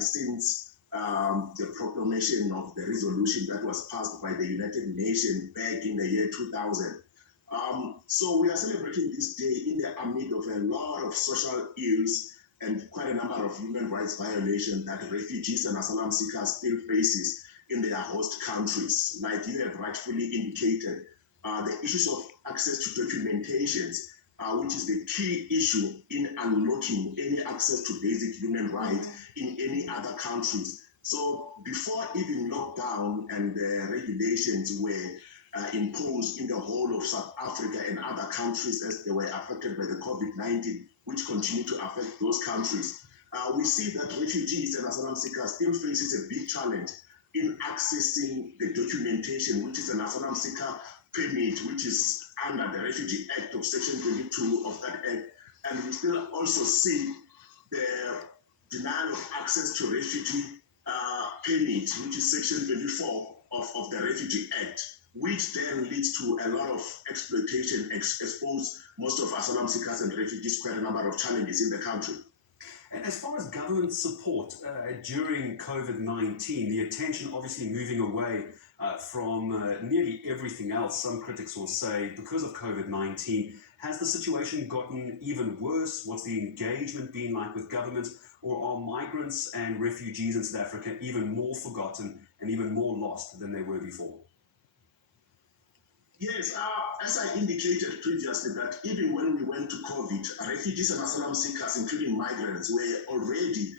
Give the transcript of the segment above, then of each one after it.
since the proclamation of the resolution that was passed by the United Nations back in the year 2000. So we are celebrating this day in the amid of a lot of social ills and quite a number of human rights violations that refugees and asylum seekers still faces in their host countries. Like you have rightfully indicated, the issues of access to documentations, which is the key issue in unlocking any access to basic human rights in any other countries. So before even lockdown and the regulations were imposed in the whole of South Africa and other countries as they were affected by the COVID-19, which continue to affect those countries, we see that refugees and asylum seekers still faces a big challenge in accessing the documentation, which is an asylum seeker permit, which is under the Refugee Act of Section 22 of that Act. And we still also see the denial of access to refugee permit, which is Section 24 of the Refugee Act, which then leads to a lot of exploitation, expose most of asylum seekers and refugees quite a number of challenges in the country. And as far as government support during COVID-19, the attention obviously moving away from nearly everything else, some critics will say, because of COVID-19, has the situation gotten even worse? What's the engagement been like with government? Or are migrants and refugees in South Africa even more forgotten and even more lost than they were before? Yes, as I indicated previously, that even when we went to COVID, refugees and asylum seekers, including migrants, were already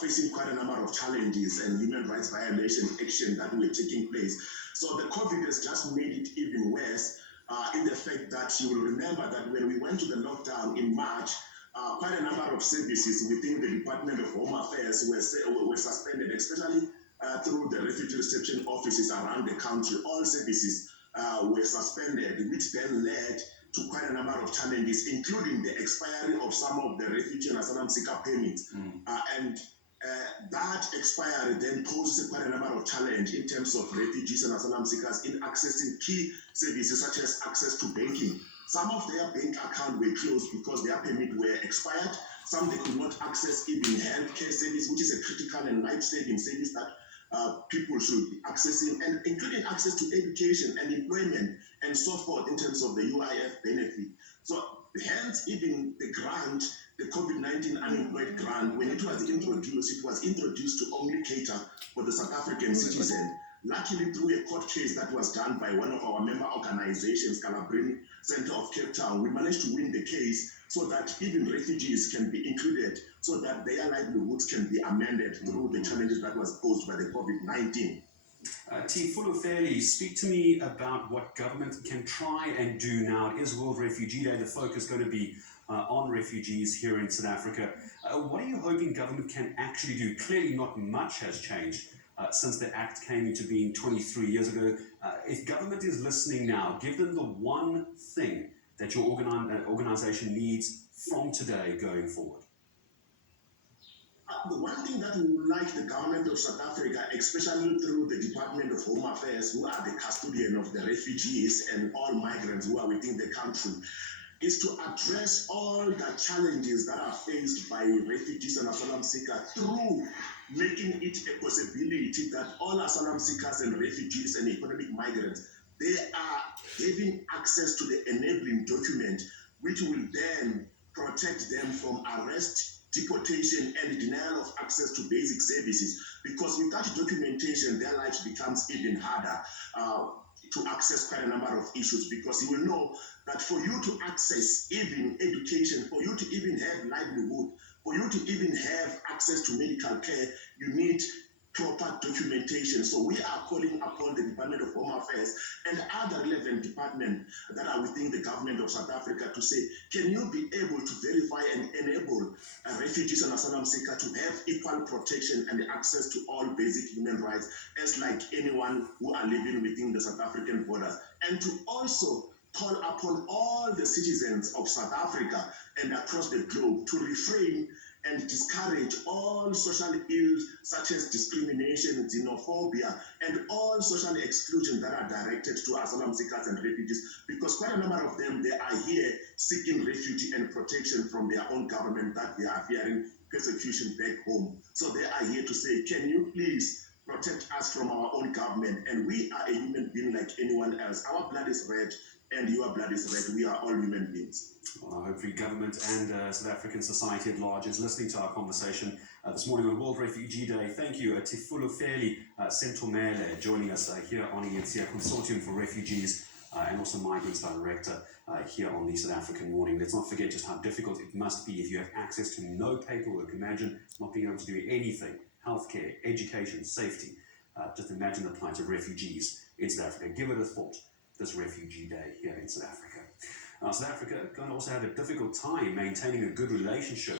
facing quite a number of challenges and human rights violation action that were taking place. So the COVID has just made it even worse in the fact that you will remember that when we went to the lockdown in March, quite a number of services within the Department of Home Affairs were suspended, especially through the refugee reception offices around the country. All services were suspended, which then led to quite a number of challenges, including the expiry of some of the refugee and asylum seeker permits. And that expiry then poses quite a number of challenges in terms of refugees and asylum seekers in accessing key services such as access to banking. Some of their bank accounts were closed because their permit were expired. Some they could not access even healthcare service, which is a critical and life-saving service that people should be accessing, and including access to education and employment and so forth in terms of the UIF benefit. So hence even the grant, the COVID-19 unemployed grant, when it was introduced to only cater for the South African citizen. Luckily, through a court case that was done by one of our member organizations, Calabrini Center of Cape Town, we managed to win the case so that even refugees can be included, so that their livelihoods can be amended through the challenges that was posed by the COVID-19. Full of Fairly, speak to me about what government can try and do now. It is World Refugee Day. The focus going to be on refugees here in South Africa. What are you hoping government can actually do? Clearly not much has changed since the Act came into being 23 years ago. If government is listening now, give them the one thing that your organization needs from today going forward. The one thing that we would like the government of South Africa, especially through the Department of Home Affairs, who are the custodian of the refugees and all migrants who are within the country, is to address all the challenges that are faced by refugees and asylum seekers through making it a possibility that all asylum seekers and refugees and economic migrants, they are having access to the enabling document, which will then protect them from arrest, deportation, and denial of access to basic services. Because without documentation, their lives becomes even harder to access quite a number of issues, because you will know that for you to access even education, for you to even have livelihood, for you to even have access to medical care, you need proper documentation. So we are calling upon the Department of Home Affairs and other relevant departments that are within the government of South Africa to say, can you be able to verify and enable refugees and asylum seekers to have equal protection and access to all basic human rights as like anyone who are living within the South African borders, and to also call upon all the citizens of South Africa and across the globe to refrain and discourage all social ills such as discrimination, xenophobia, and all social exclusion that are directed to asylum seekers and refugees, because quite a number of them, they are here seeking refuge and protection from their own government that they are fearing persecution back home. So they are here to say, can you please protect us from our own government? And we are a human being like anyone else. Our blood is red and your blood is red. We are all human beings. Well, hopefully government and South African society at large is listening to our conversation this morning on World Refugee Day. Thank you, Tifulufeli Sentomele, joining us here on eNCA Consortium for Refugees and also Migrants Director here on the South African Morning. Let's not forget just how difficult it must be if you have access to no paperwork. Imagine not being able to do anything. Healthcare, education, safety. Just imagine the plight of refugees in South Africa. Give it a thought, this Refugee Day here in South Africa. South Africa going to also have a difficult time maintaining a good relationship